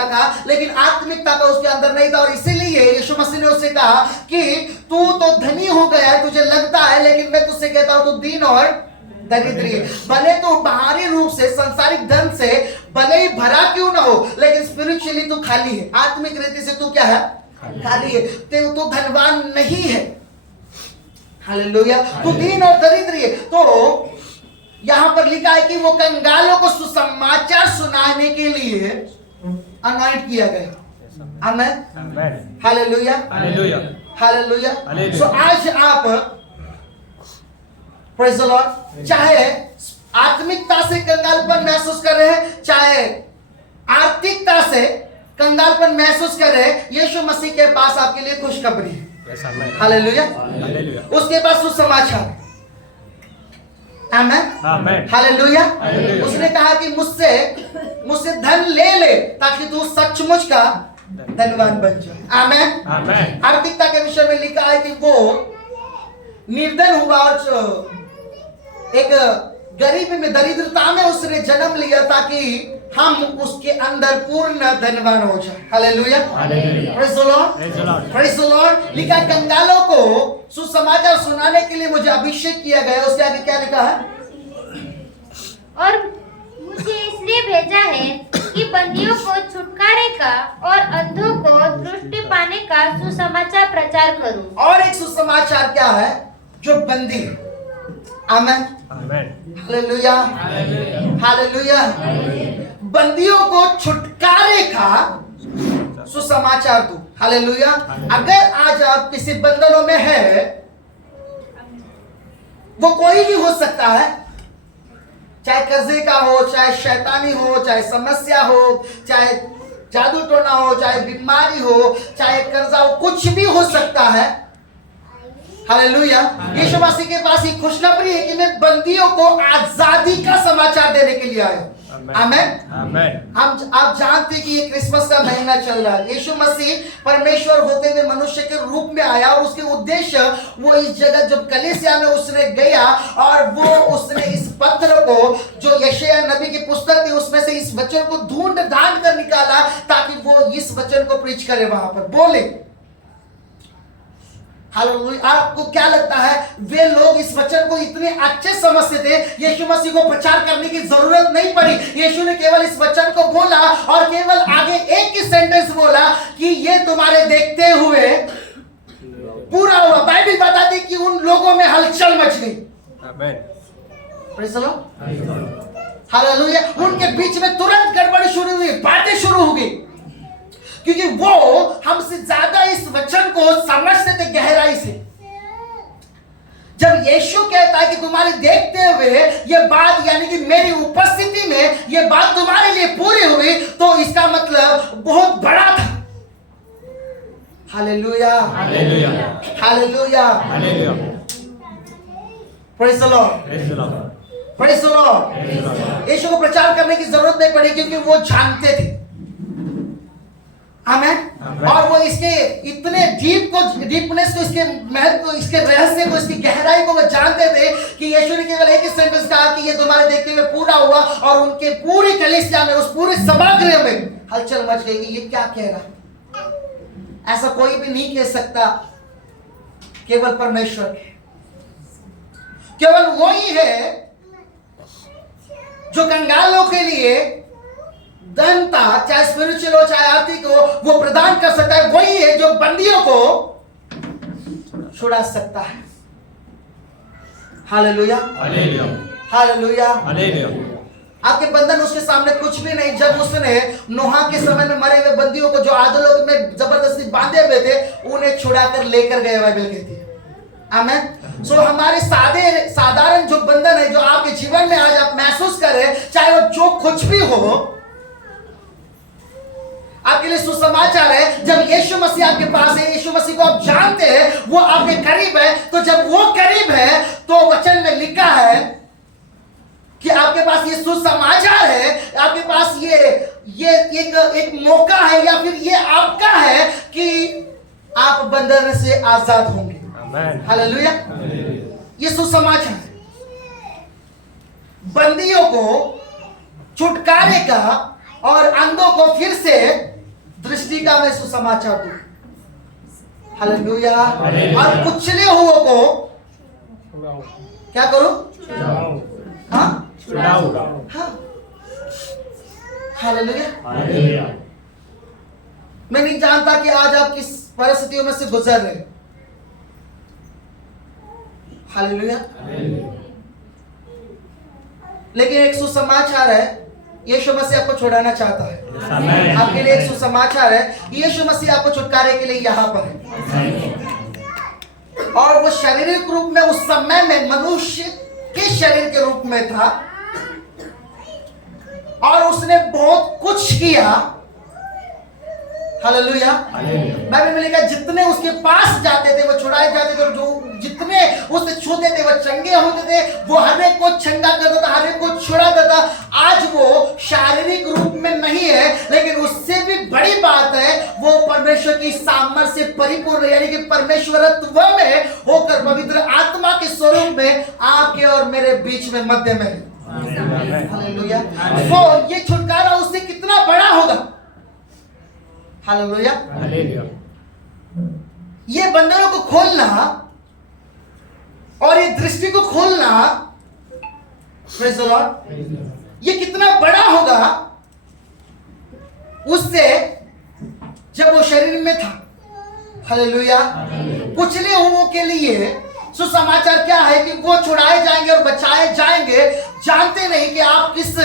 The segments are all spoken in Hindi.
सकता था, लेकिन आत्मिकता का उसके अंदर नहीं था। और इसीलिए यीशु मसीह ने उससे कहा कि तू तो धनी हो गया है, तुझे लगता है, लेकिन मैं तुझसे कहता हूं तू दीन और दरिद्री है। भले तो बाहरी रूप से सांसारिक धन से भले ही भरा क्यों ना हो, लेकिन स्पिरिचुअली तू खाली है। आत्मिक रीति से तू क्या है? खाली है। तू धनवान नहीं है। हालेलुया। तू दीन और दरिद्री है। तो यहां पर लिखा है कि वो कंगालों को सुसमाचार सुनाने के लिए अनॉइंट किया गया। आमेन। Hallelujah, hallelujah. सो आज आप प्रेज़ द लॉर्ड, चाहे आत्मिकता से कंगालपन महसूस कर रहे हैं, चाहे आर्थिकता से कंगालपन महसूस कर रहे हैं, यीशु मसीह के पास आपके लिए खुशखबरी है। हालेलुया। उसके पास सुसमाचार। आमेन। हालेलुया। उसने कहा कि मुझसे धन ले ताकि तू सचमुच का धनवान बन जाए। आमेन। आर्थिकता के विषय में लिखा है कि वो निर्धन हुआ और एक गरीबी में, दरिद्रता में उसने जन्म लिया ताकि हम उसके अंदर पूर्ण धनवान हो जाए। Hallelujah. Praise the lord, praise the Lord. लिखा कंगालों को सुसमाचार सुनाने के लिए मुझे अभिषेक किया गया। उसके आगे क्या लिखा है? और मुझे इसलिए भेजा है कि बंदियों को छुटकारे का और अंधों को दृष्टि पाने का सुसमाचार प्रचार करूं। और एक सुसमाचार क्या है? जो बंदी। आमेन। Hallelujah, hallelujah. बंदियों को छुटकारे का सुसमाचार दो। हालेलुया। अगर आज आप किसी बंधनों में है, वो कोई भी हो सकता है, चाहे कर्जे का हो, चाहे शैतानी हो, चाहे समस्या हो, चाहे जादू टोना हो, चाहे बीमारी हो, चाहे कर्जा हो, कुछ भी हो सकता है। हालेलुया। यीशु मसीह के पास ये खुशखबरी है कि मैं बंदियों को आजादी का समाचार देने के लिए आया। आमेन। आप जानते हैं कि ये क्रिसमस का महीना चल रहा है। यीशु मसीह परमेश्वर होते हुए मनुष्य के रूप में आया और उसके उद्देश्य, वो इस जगह जब कलीसिया में उसने गया और वो उसने इस पत्र को, जो यशायाह नबी की पुस्तक थी, उसमें से इस वचन को ढूंढ कर निकाला ताकि वो इस वचन को प्रीच करे, वहां पर बोले। हालेलुया। आपको क्या लगता है वे लोग इस वचन को इतने अच्छे समझते थे, यीशु मसीह को प्रचार करने की जरूरत नहीं पड़ी। यीशु ने केवल इस वचन को बोला और केवल आगे एक ही सेंटेंस बोला कि ये तुम्हारे देखते हुए पूरा हुआ। बाइबल बताती कि उन लोगों में हलचल मच गई। Praise the Lord. हालेलुया। उनके बीच में तुरंत गड़बड़ी शुरू हुई, बातें शुरू हो गई, क्योंकि वो हमसे ज्यादा इस वचन को समझते थे गहराई से। जब यीशु कहता है कि तुम्हारे देखते हुए ये बात, यानी कि मेरी उपस्थिति में ये बात तुम्हारे लिए पूरी हुई, तो इसका मतलब बहुत बड़ा था। Hallelujah, hallelujah, hallelujah, praise the lord, praise the lord. यीशु को प्रचार करने की जरूरत नहीं पड़ी क्योंकि वो जानते थे। आमेन। और वो इसके इतने डीपनेस को, इसके महत्व को, इसके रहस्य को, इसकी गहराई को वो जानते थे कि यीशु ने केवल एक ही सेंटेंस कहा कि ये तुम्हारे देखते हुए पूरा हुआ, और उनके पूरी कलीसिया में, उस पूरे सभागृह में हलचल मच गई कि ये क्या कह रहा है। ऐसा कोई भी नहीं कह सकता, केवल परमेश्वर, केवल वही है जो कंगालों के लिए धन था, चाहे स्पिरिचुअल हो चाहे आर्थिक हो, वो प्रदान कर सकता है। वही है जो बंदियों को छुड़ा सकता है। Hallelujah, hallelujah. आपके बंधन उसके सामने कुछ भी नहीं। जब उसने नोहा के समय में मरे हुए बंदियों को, जो आदलोक में जबरदस्ती बांधे हुए थे, उन्हें छुड़ाकर लेकर गए, बाइबल कहती है। आमेन। सो हमारे साधारण जो बंधन है, जो आपके जीवन में आज आप महसूस कर रहे हैं, चाहे वो जो कुछ भी हो, आपके लिए सुसमाचार है। जब यीशु मसीह आपके पास है, यीशु मसीह को आप जानते हैं, वो आपके करीब है, तो जब वो करीब है तो वचन में लिखा है कि आपके पास ये सुसमाचार है, आपके पास ये एक मौका है, या फिर ये आपका है कि आप बंधन से आजाद होंगे। हालेलुया। ये सुसमाचार है। बंदियों को छुटकारे का और अंधों को फिर से का मैं सुसमाचार दूं। हालेलुया। और कुचले हुओं को क्या करूं? हाँ, हाँ, हालेलुया। मैं नहीं जानता कि आज आप किस परिस्थितियों में से गुजर रहे। हालेलुया। लेकिन एक सुसमाचार है, यीशु मसीह आपको छुड़ाना चाहता है। आपके लिए एक सुसमाचार है, यीशु मसीह आपको छुटकारे के लिए यहाँ पर है। और वो शारीरिक रूप में उस समय में मनुष्य के शरीर के रूप में था और उसने बहुत कुछ किया। हालेलुया। बाइबल में लिखा जितने उसके पास जाते थे वो छुड़ाए जाते थे, जो जितने उसे छूते थे वो चंगे होते थे, वो हर एक को चंगा करता था, हर एक को छुड़ाता था। आज वो शारीरिक रूप में नहीं है, लेकिन उससे भी बड़ी बात है वो परमेश्वर की सामर्थ्य से परिपूर्ण, यानी कि परमेश्वरत्व में होकर पवित्र आत्मा के स्वरूप में आपके और मेरे बीच में मध्य में है। हालेलुया। तो ये छुटकारा उससे कितना बड़ा होगा। हालेलुया। ये बंदरों को खोलना और ये दृष्टि को खोलना, प्रेज़ द लॉर्ड, ये कितना बड़ा होगा उससे जब वो शरीर में था। हालेलुया। कुचले हुओं के लिए सुसमाचार क्या है कि वो छुड़ाए जाएंगे और बचाए जाएंगे। जानते नहीं कि आप किस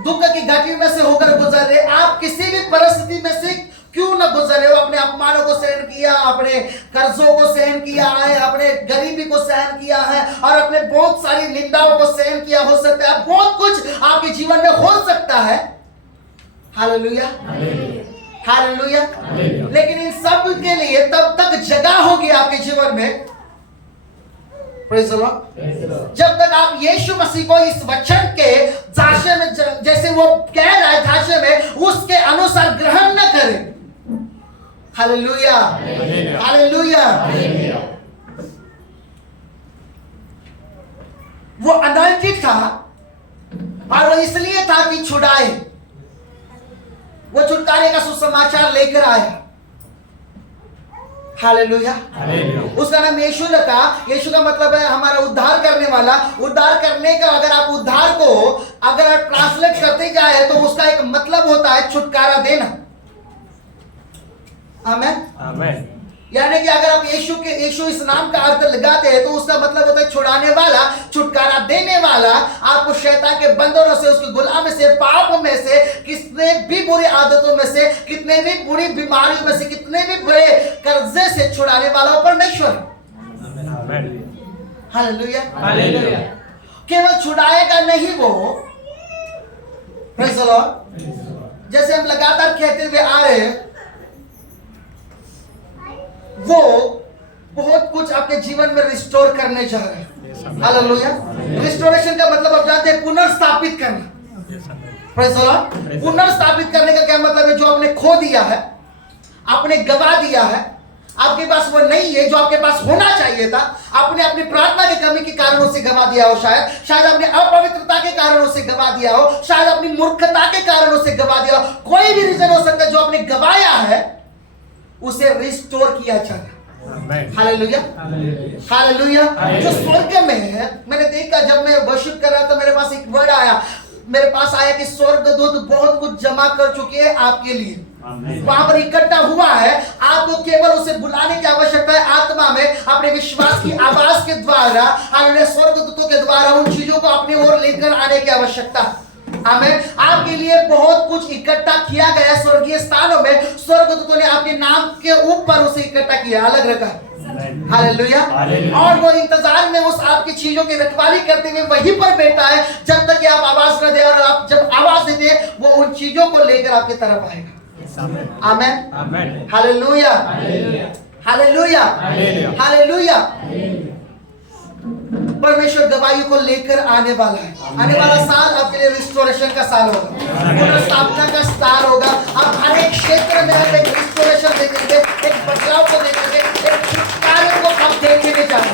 दुख की घाटी में से होकर गुजर रहे, आप किसी भी परिस्थिति में से क्यों न गुजर रहे हो। अपने अपमानों को सहन किया, अपने कर्जों को सहन किया है, अपने गरीबी को सहन किया है और अपने बहुत सारी निंदाओं को सहन किया। हो सकता है बहुत कुछ आपके जीवन में हो सकता है। Hallelujah, hallelujah. लेकिन इन सब के लिए तब तक जगह होगी आपके जीवन में, प्रेज़ द लॉर्ड, जब तक आप यीशु मसीह को इस वचन के भाषा में, जैसे वो कह रहा है भाषा में, उसके अनुसार ग्रहण न करें। Hallelujah, hallelujah. वो अनॉइंटेड था और वो इसलिए था कि छुड़ाए, वो छुटकारे का सुसमाचार लेकर आया। हालेलुया। उसका नाम यीशु रखा। यीशु का मतलब है हमारा उद्धार करने वाला। उद्धार करने का अगर आप उद्धार को अगर आप ट्रांसलेट करते जाए तो उसका एक मतलब होता है छुटकारा देना। आमेन, आमेन। यानी कि अगर आप यीशु इस नाम का अर्थ लगाते हैं तो उसका मतलब होता है छुड़ाने वाला, छुटकारा देने वाला, आपको शैतान के बंधनों से, उसकी गुलामी से, पाप में से, कितने भी बुरी आदतों में से, कितने भी बुरी बीमारियों में से, कितने भी बड़े कर्जे से छुड़ाने वाला परमेश्वर। Hallelujah, hallelujah. केवल छुड़ाएगा नहीं वो, प्रेज़ द लॉर्ड, जैसे हम लगातार कहते हुए आ रहे हैं, वो बहुत कुछ आपके जीवन में रिस्टोर करने जा रहे हैं। हालेलुया। रिस्टोरेशन का मतलब आप जानते हैं पुनर्स्थापित करना। Praise the Lord. पुनर्स्थापित करने का क्या मतलब है? जो आपने खो दिया है, आपने गवा दिया है, आपके पास वो नहीं है जो आपके पास होना चाहिए था, आपने अपनी प्रार्थना की कमी के कारण उसे गवा दिया हो, शायद अपने अपवित्रता के कारण उसे गवा दिया हो, शायद अपनी मूर्खता के कारण उसे गवा दिया हो। कोई भी रीजन हो सकता है जो आपने गवाया है उसे रिस्टोर किया जाए। Hallelujah, hallelujah. जो स्वर्ग में है, मैंने देखा जब मैं वर्शिप कर रहा था, मेरे पास एक वर्ड आया, मेरे पास आया कि स्वर्गदूत बहुत कुछ जमा कर चुके हैं आपके लिए, वहां पर इकट्ठा हुआ है। आपको केवल उसे बुलाने की आवश्यकता है, आत्मा में अपने विश्वास की आवाज के द्वारा, स्वर्गदूतों के द्वारा उन चीजों को अपनी ओर लेकर आने की आवश्यकता। आमीन। आपके लिए बहुत कुछ इकट्ठा किया गया स्वर्गीय स्थानों में। स्वर्गदूतों ने आपके नाम के ऊपर उसे इकट्ठा किया, अलग रखा। हालेलुया। और वो इंतजार में उस आपकी चीजों की रखवाली करते हुए वहीं पर बैठा है जब तक कि आप आवाज न दे, और आप जब आवाज देते वो उन चीजों को लेकर आपकी तरफ आएगा। आमीन, आमीन। Hallelujah, hallelujah, hallelujah. परमेश्वर गवाही को लेकर आने वाला है। आने वाला साल आपके लिए रिस्टोरेशन का साल होगा, पुनर्स्थापना का साल होगा। आप हर एक क्षेत्र में एक रिस्टोरेशन देखेंगे, एक बदलाव को देखेंगे, एक छुटकारे को आप देखेंगे जा रहे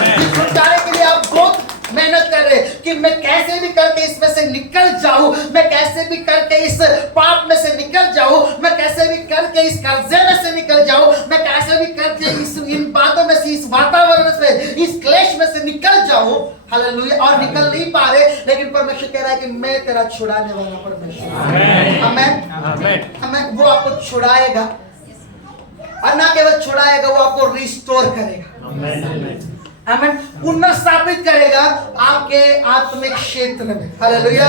हैं। छुटकारे के लिए आप बहुत मेहनत कर रहे कि मैं कैसे भी करके इसमें से निकल जाऊं, मैं कैसे भी करके इस पाप में से निकल जाऊं, मैं कैसे भी करके के इस कर्जे में से निकल जाऊं, मैं कैसे भी करके इन बातों में से, इस वातावरण से, इस क्लेश में से निकल जाऊं। हालेलुया। और निकल नहीं पा रहे, लेकिन परमेश्वर कह रहा है कि मैं तेरा छुड़ाने वाला परमेश्वर। आमीन आमीन। वो आपको छुड़ाएगा, और ना केवल छुड़ाएगा, वो आपको रिस्टोर करेगा। आमीन। पुनर्स्थापित करेगा आपके आत्मिक क्षेत्र में। हालेलुया।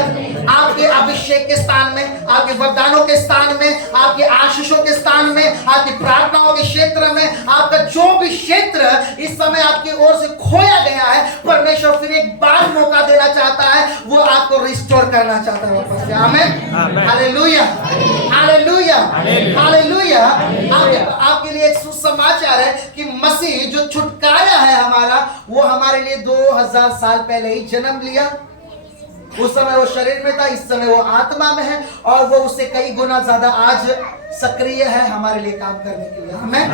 आपके अभिषेक के स्थान में, आपके वरदानों के स्थान में, आपके आशीषों के स्थान में, आपकी प्रार्थनाओं के क्षेत्र में, आपका जो भी क्षेत्र इस समय आपकी ओर से खोया गया है, परमेश्वर फिर एक बार मौका देना चाहता है, वो आपको रिस्टोर करना चाहता है वापस से। आमीन। Hallelujah hallelujah hallelujah. आपके लिए एक सुसमाचार है कि मसीह जो छुटकारा है हमारा, वो हमारे लिए 2000 साल पहले ही जन्म लिया। उस समय वो शरीर में था, इस समय वो आत्मा में है, और वो उससे कई गुना ज्यादा आज सक्रिय है हमारे लिए काम करने के लिए। आमीन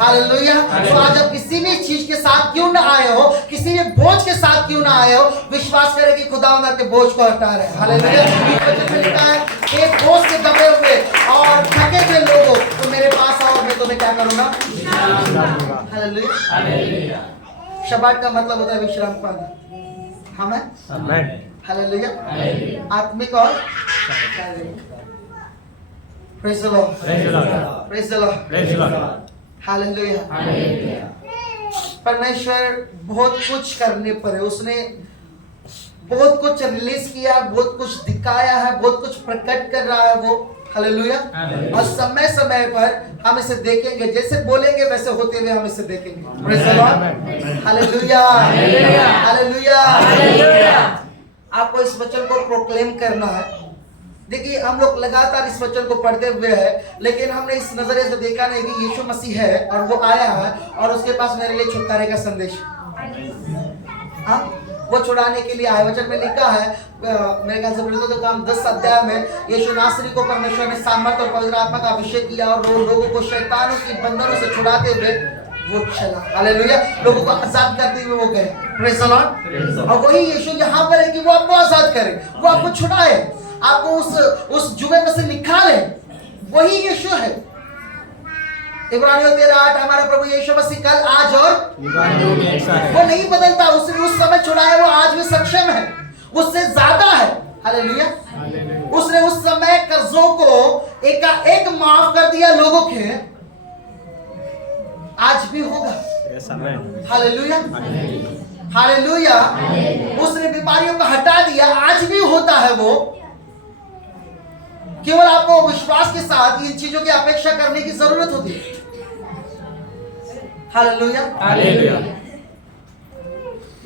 हालेलुया। तो आज आप किसी भी चीज के साथ क्यों ना आए हो, किसी भी बोझ के साथ क्यों ना आए हो, विश्वास करें कि खुदावंद आपके बोझ को हटा रहे हैं। हालेलुया। वचन में लिखा है, एक बोझ से दबे हुए और थके हुए लोगों तो मेरे पास आओ, मैं तुम्हें क्या करूंगा। हालेलुया। शब्बात का मतलब होता है विश्राम पाना। हमें हालेलुया। आत्मिक और शारीरिक। Praise the lord, praise the Lord, hallelujah. परमेश्वर बहुत कुछ करने पर है, उसने बहुत कुछ रिलीज किया, बहुत कुछ दिखाया है, बहुत कुछ प्रकट कर रहा है वो। हालेलुया। और समय समय पर हम इसे देखेंगे, जैसे बोलेंगे वैसे होते हुए हम इसे देखेंगे। Praise the Lord, hallelujah hallelujah. आपको इस वचन को प्रोक्लेम करना है। देखिए, हम लोग लगातार इस वचन को पढ़ते हुए हैं, लेकिन हमने इस नजरिए से देखा नहीं कि यीशु मसीह है और वो आया है और उसके पास मेरे लिए छुटकारे का संदेश है। हाँ, वो छुड़ाने के लिए आया। वचन में लिखा है, मेरे ख्याल से प्रेरितों के काम 10 अध्याय में, यीशु नासरी को परमेश्वर ने सामर्थ और पवित्र आत्मा का अभिषेक किया और वो लोगों को शैतानों की बंधनों से छुड़ाते हुए वो चला। हालेलुया। लोगों को आजाद करते हुए वो गए। Praise the Lord. और वही यीशु यहाँ पर है कि वो आपको आजाद करे, वो आपको छुड़ाए, आपको उस जुए में से निकाले। वही यीशु है। इब्रानियों 13:8, हमारा प्रभु यीशु मसीह कल आज और वो नहीं बदलता। उसने उस समय छुड़ाया, वो आज भी सक्षम है, उससे ज्यादा है। हालेलुया। उसने उस समय कर्जों को एक माफ कर दिया लोगों के, आज भी होगा। Hallelujah hallelujah. उसने बीमारियों को हटा दिया, आज भी होता है वो। केवल आपको विश्वास के साथ इन चीजों की अपेक्षा करने की जरूरत होती है। Hallelujah hallelujah.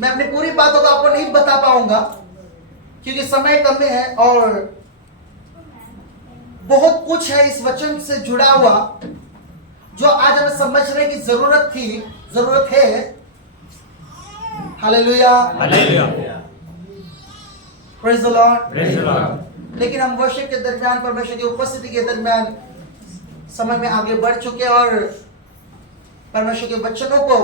मैं अपनी पूरी बातों को आपको नहीं बता पाऊंगा क्योंकि समय कम है और बहुत कुछ है इस वचन से जुड़ा हुआ जो आज हमें समझने की जरूरत है। Hallelujah hallelujah. Praise the lord, praise the Lord. लेकिन हम वर्शिप के दरमियान, परमेश्वर की उपस्थिति के दरमियान समय में आगे बढ़ चुके और परमेश्वर के वचनों को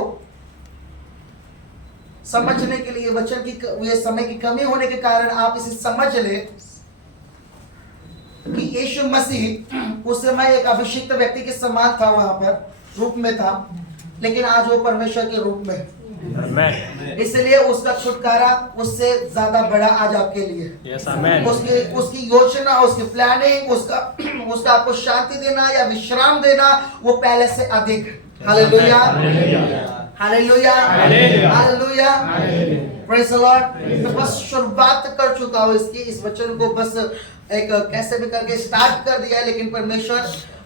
समझने के लिए वचन की ये समय की कमी होने के कारण आप इसे समझ ले कि यीशु मसीह उस समय एक अभिषिक्त व्यक्ति के समान था, वहां पर रूप में था, लेकिन आज वो परमेश्वर के रूप में है। इसलिए उसका छुटकारा उससे ज्यादा बड़ा आज आपके लिए। उसकी योजना, उसकी प्लानिंग, उसका आपको शांति देना या विश्राम देना वो पहले से अधिक। Hallelujah hallelujah hallelujah. Praise the Lord. मैं बस शुरुआत कर चुका हूँ इस वचन को बस एक कैसे भी करके स्टार्ट कर दिया है, लेकिन परमेश्वर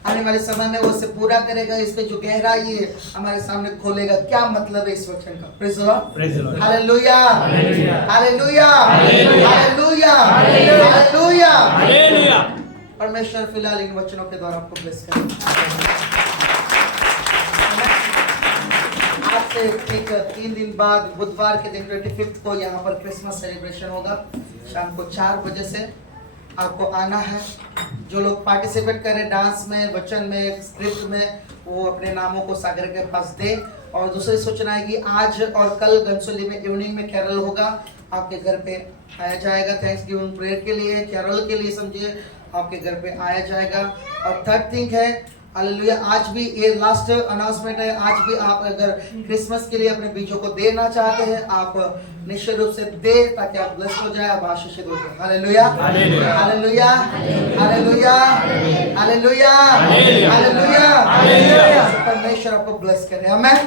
आने वाले समय में वो उसे पूरा करेगा। इसके जो गहराई है हमारे सामने खोलेगा, क्या मतलब है इस वचन का। Praise the Lord. Hallelujah hallelujah hallelujah hallelujah. परमेश्वर फिलहाल इन वचनों के द्वारा आपको ब्लेस करेगा। आज से ठीक 3 दिन बाद बुधवार के दिन 25 को यहाँ पर क्रिसमस सेलिब्रेशन होगा। शाम को 4 बजे से आपको आना है। जो लोग पार्टिसिपेट करें डांस में, वचन में, स्क्रिप्ट में, वो अपने नामों को सागर के पास दे। और दूसरी सूचना है कि आज और कल घनसोली में इवनिंग में कैरल होगा, आपके घर पे आया जाएगा। थैंक्स गिविंग प्रेयर के लिए, कैरल के लिए समझिए, आपके घर पे आया जाएगा। और थर्ड थिंग है हालेलुया। आज भी ये लास्ट अनाउंसमेंट है, आज भी आप अगर क्रिसमस के लिए अपने बीजों को देना चाहते हैं, आप निश्चित रूप से दे, ताकि आप ब्लेस्ड हो जाए, आप आशीषित हो जाए। Hallelujah hallelujah hallelujah hallelujah hallelujah. परमेश्वर आपको ब्लेस करे। आमेन।